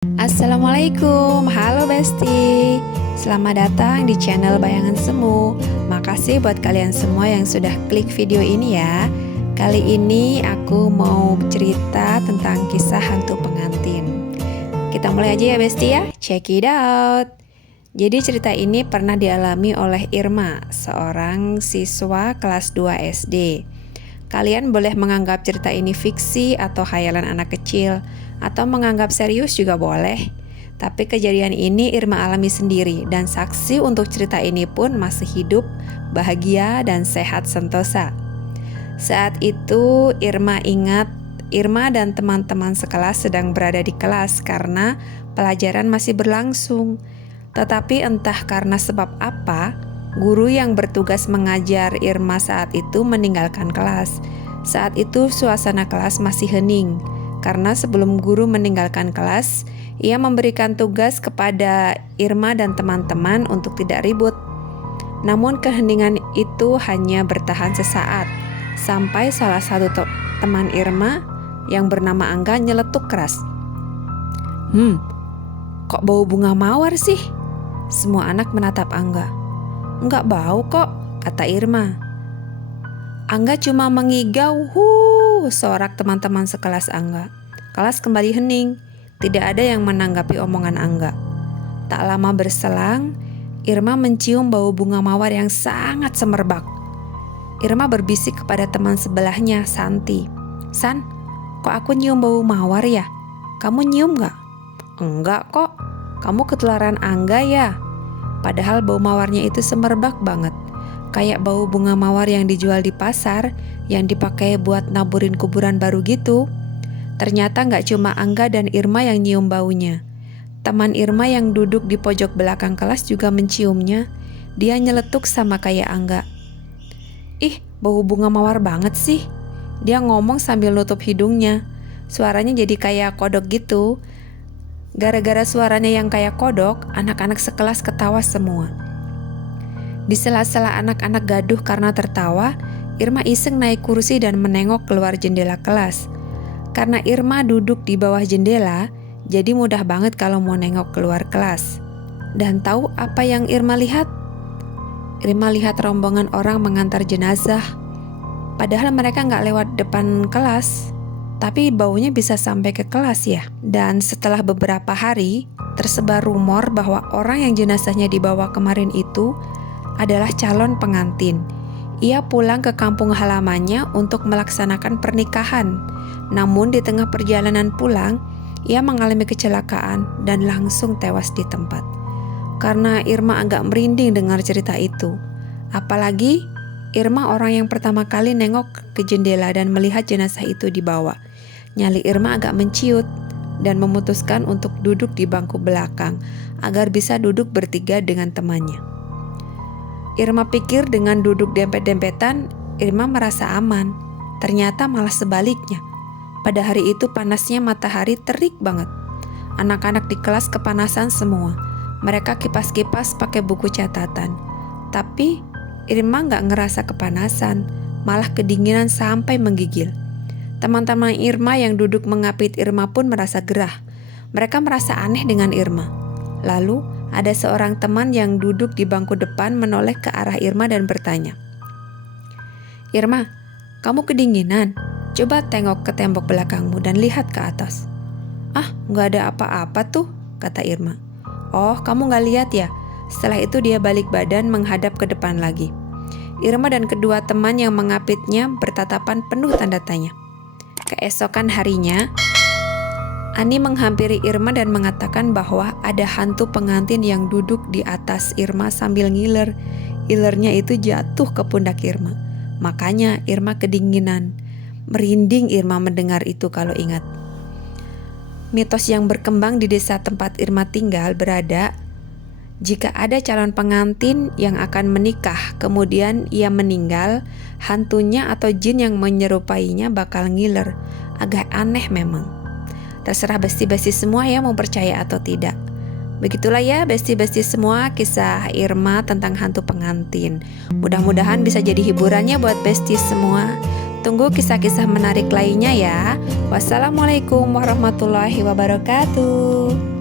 Assalamualaikum, halo Besti. Selamat datang di channel Bayangan Semu. Makasih buat kalian semua yang sudah klik video ini ya. Kali ini aku mau cerita tentang kisah hantu pengantin. Kita mulai aja ya Besti ya, check it out. Jadi cerita ini pernah dialami oleh Irma, seorang siswa kelas 2 SD. Kalian boleh menganggap cerita ini fiksi atau khayalan anak kecil, atau menganggap serius juga boleh. Tapi kejadian ini Irma alami sendiri, dan saksi untuk cerita ini pun masih hidup, bahagia, dan sehat sentosa. Saat itu Irma ingat Irma dan teman-teman sekelas sedang berada di kelas karena pelajaran masih berlangsung. Tetapi entah karena sebab apa, guru yang bertugas mengajar Irma saat itu meninggalkan kelas. Saat itu suasana kelas masih hening, karena sebelum guru meninggalkan kelas, ia memberikan tugas kepada Irma dan teman-teman untuk tidak ribut. Namun keheningan itu hanya bertahan sesaat, sampai salah satu teman Irma yang bernama Angga nyeletuk keras. Kok bau bunga mawar sih? Semua anak menatap Angga. Enggak bau kok, kata Irma. Angga cuma mengigau, sorak teman-teman sekelas Angga. Kelas kembali hening, tidak ada yang menanggapi omongan Angga. Tak lama berselang, Irma mencium bau bunga mawar yang sangat semerbak. Irma berbisik kepada teman sebelahnya, Santi. San, kok aku nyium bau mawar ya? Kamu nyium gak? Enggak kok, kamu ketularan Angga ya? Padahal bau mawarnya itu semerbak banget, kayak bau bunga mawar yang dijual di pasar, yang dipakai buat naburin kuburan baru gitu. Ternyata gak cuma Angga dan Irma yang nyium baunya. Teman Irma yang duduk di pojok belakang kelas juga menciumnya. Dia nyeletuk sama kayak Angga. Ih, bau bunga mawar banget sih. Dia ngomong sambil nutup hidungnya. Suaranya jadi kayak kodok gitu. Gara-gara suaranya yang kayak kodok, anak-anak sekelas ketawa semua. Di sela-sela anak-anak gaduh karena tertawa, Irma iseng naik kursi dan menengok keluar jendela kelas. Karena Irma duduk di bawah jendela, jadi mudah banget kalau mau nengok keluar kelas. Dan tahu apa yang Irma lihat? Irma lihat rombongan orang mengantar jenazah. Padahal mereka nggak lewat depan kelas, tapi baunya bisa sampai ke kelas ya. Dan setelah beberapa hari, tersebar rumor bahwa orang yang jenazahnya dibawa kemarin itu adalah calon pengantin. Ia pulang ke kampung halamannya untuk melaksanakan pernikahan. Namun di tengah perjalanan pulang, ia mengalami kecelakaan dan langsung tewas di tempat. Karena Irma agak merinding dengar cerita itu. Apalagi Irma orang yang pertama kali nengok ke jendela dan melihat jenazah itu dibawa. Nyali Irma agak menciut dan memutuskan untuk duduk di bangku belakang agar bisa duduk bertiga dengan temannya. Irma pikir dengan duduk dempet-dempetan, Irma merasa aman. Ternyata malah sebaliknya. Pada hari itu panasnya matahari terik banget. Anak-anak di kelas kepanasan semua. Mereka kipas-kipas pakai buku catatan. Tapi Irma gak ngerasa kepanasan, malah kedinginan sampai menggigil. Teman-teman Irma yang duduk mengapit Irma pun merasa gerah. Mereka merasa aneh dengan Irma. Lalu ada seorang teman yang duduk di bangku depan menoleh ke arah Irma dan bertanya, Irma, kamu kedinginan? Coba tengok ke tembok belakangmu dan lihat ke atas. Ah, gak ada apa-apa tuh, kata Irma. Oh, kamu gak lihat ya? Setelah itu dia balik badan menghadap ke depan lagi. Irma dan kedua teman yang mengapitnya bertatapan penuh tanda tanya. Keesokan harinya, Ani menghampiri Irma dan mengatakan bahwa ada hantu pengantin yang duduk di atas Irma sambil ngiler. Ilernya itu jatuh ke pundak Irma. Makanya Irma kedinginan. Merinding Irma mendengar itu kalau ingat. Mitos yang berkembang di desa tempat Irma tinggal berada, jika ada calon pengantin yang akan menikah, kemudian ia meninggal, hantunya atau jin yang menyerupainya bakal ngiler. Agak aneh memang. Terserah besti-besti semua ya mau percaya atau tidak. Begitulah ya besti-besti semua kisah Irma tentang hantu pengantin. Mudah-mudahan bisa jadi hiburannya buat besti semua. Tunggu kisah-kisah menarik lainnya ya. Wassalamualaikum warahmatullahi wabarakatuh.